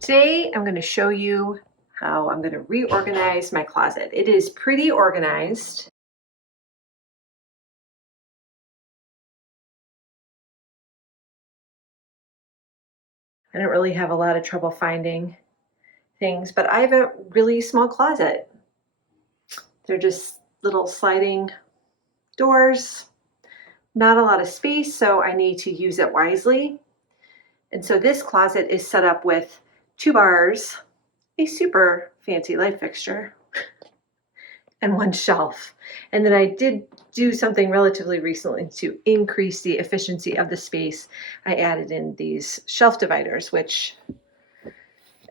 Today, I'm going to show you how I'm going to reorganize my closet. It is pretty organized. I don't really have a lot of trouble finding things, but I have a really small closet. They're just little sliding doors, not a lot of space, so I need to use it wisely. And so this closet is set up with 2 bars, a super fancy light fixture, and 1 shelf. And then I did do something relatively recently to increase the efficiency of the space. I added in these shelf dividers, which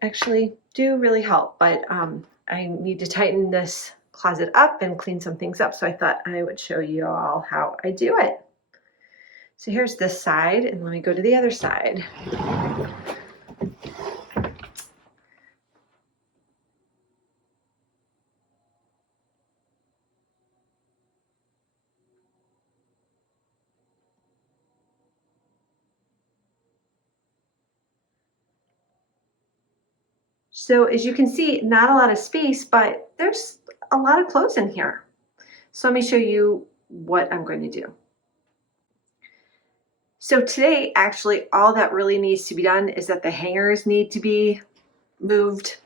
actually do really help, but I need to tighten this closet up and clean some things up. So I thought I would show you all how I do it. So here's this side, and let me go to the other side. So as you can see, not a lot of space, but there's a lot of clothes in here. So let me show you what I'm going to do. So today, actually, all that really needs to be done is that the hangers need to be moved.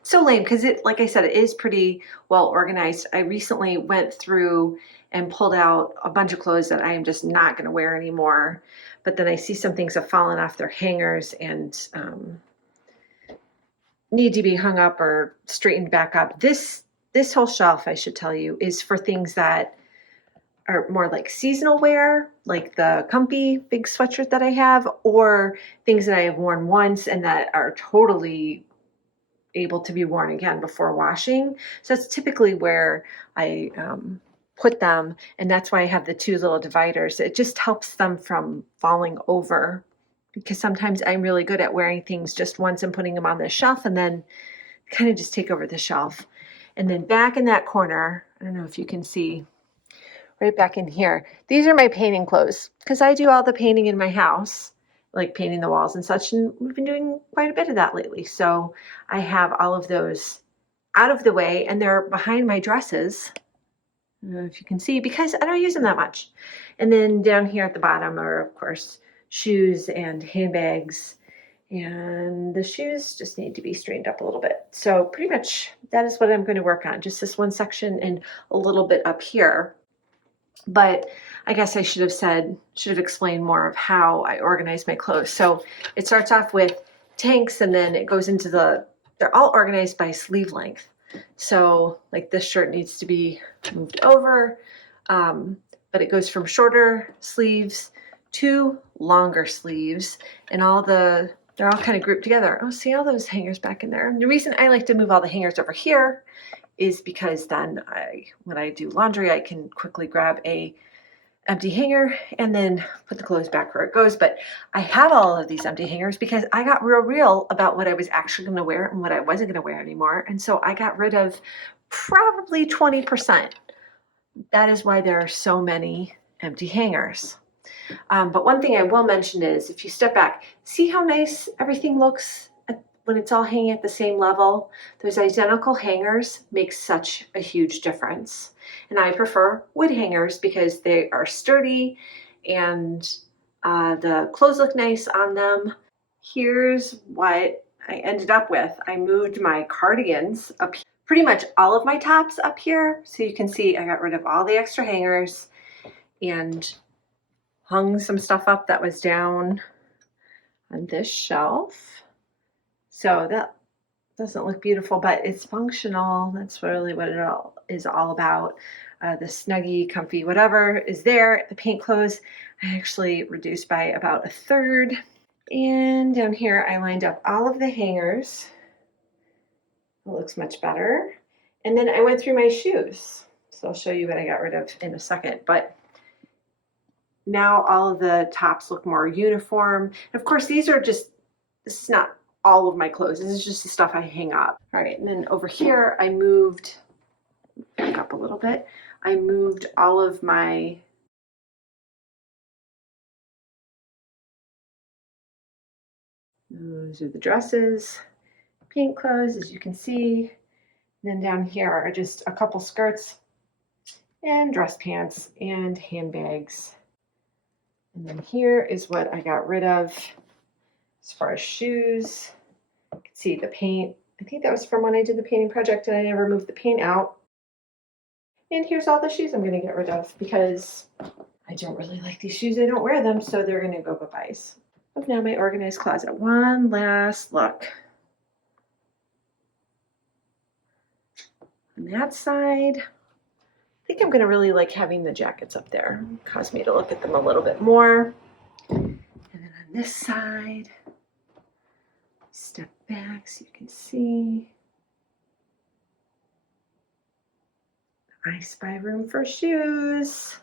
So lame, because like I said, it is pretty well organized. I recently went through and pulled out a bunch of clothes that I am just not going to wear anymore. But then I see some things have fallen off their hangers and need to be hung up or straightened back up. This whole shelf, I should tell you, is for things that are more like seasonal wear, like the comfy big sweatshirt that I have, or things that I have worn once and that are totally able to be worn again before washing. So that's typically where I put them, and that's why I have the 2 little dividers. It just helps them from falling over, because sometimes I'm really good at wearing things just once and putting them on the shelf and then kind of just take over the shelf. And then back in that corner, I don't know if you can see, right back in here, these are my painting clothes, because I do all the painting in my house, like painting the walls and such, and we've been doing quite a bit of that lately. So I have all of those out of the way, and they're behind my dresses. I don't know if you can see, because I don't use them that much. And then down here at the bottom are, of course, shoes and handbags, and the shoes just need to be straightened up a little bit. So pretty much that is what I'm going to work on, just this one section and a little bit up here. But I guess I should have explained more of how I organize my clothes. So it starts off with tanks, and then it goes into they're all organized by sleeve length. So like this shirt needs to be moved over, but it goes from shorter sleeves to longer sleeves, and they're all kind of grouped together. Oh, see all those hangers back in there. And the reason I like to move all the hangers over here is because then when I do laundry, I can quickly grab a empty hanger and then put the clothes back where it goes. But I have all of these empty hangers because I got real about what I was actually going to wear and what I wasn't going to wear anymore. And so I got rid of probably 20%. That is why there are so many empty hangers. But one thing I will mention is, if you step back, see how nice everything looks when it's all hanging at the same level. Those identical hangers make such a huge difference. And I prefer wood hangers because they are sturdy and the clothes look nice on them. Here's what I ended up with. I moved my cardigans up here, pretty much all of my tops up here. So you can see I got rid of all the extra hangers and hung some stuff up that was down on this shelf. So that doesn't look beautiful, but it's functional. That's really what it all is all about. The snuggy, comfy, whatever is there. The paint clothes, I actually reduced by about 1/3. And down here, I lined up all of the hangers. It looks much better. And then I went through my shoes. So I'll show you what I got rid of in a second. But now all of the tops look more uniform. And of course, this is not all of my clothes. This is just the stuff I hang up. All right, and then over here, I moved, back up a little bit, I moved all of my Those are the dresses, paint clothes, as you can see. And then down here are just a couple skirts and dress pants and handbags. And then here is what I got rid of as far as shoes. You can see the paint. I think that was from when I did the painting project and I never moved the paint out. And here's all the shoes I'm going to get rid of because I don't really like these shoes. I don't wear them, so they're going to go bye-byes. But now my organized closet. One last look. On that side, I think I'm going to really like having the jackets up there. It caused me to look at them a little bit more. And then on this side, step back so you can see. I spy room for shoes.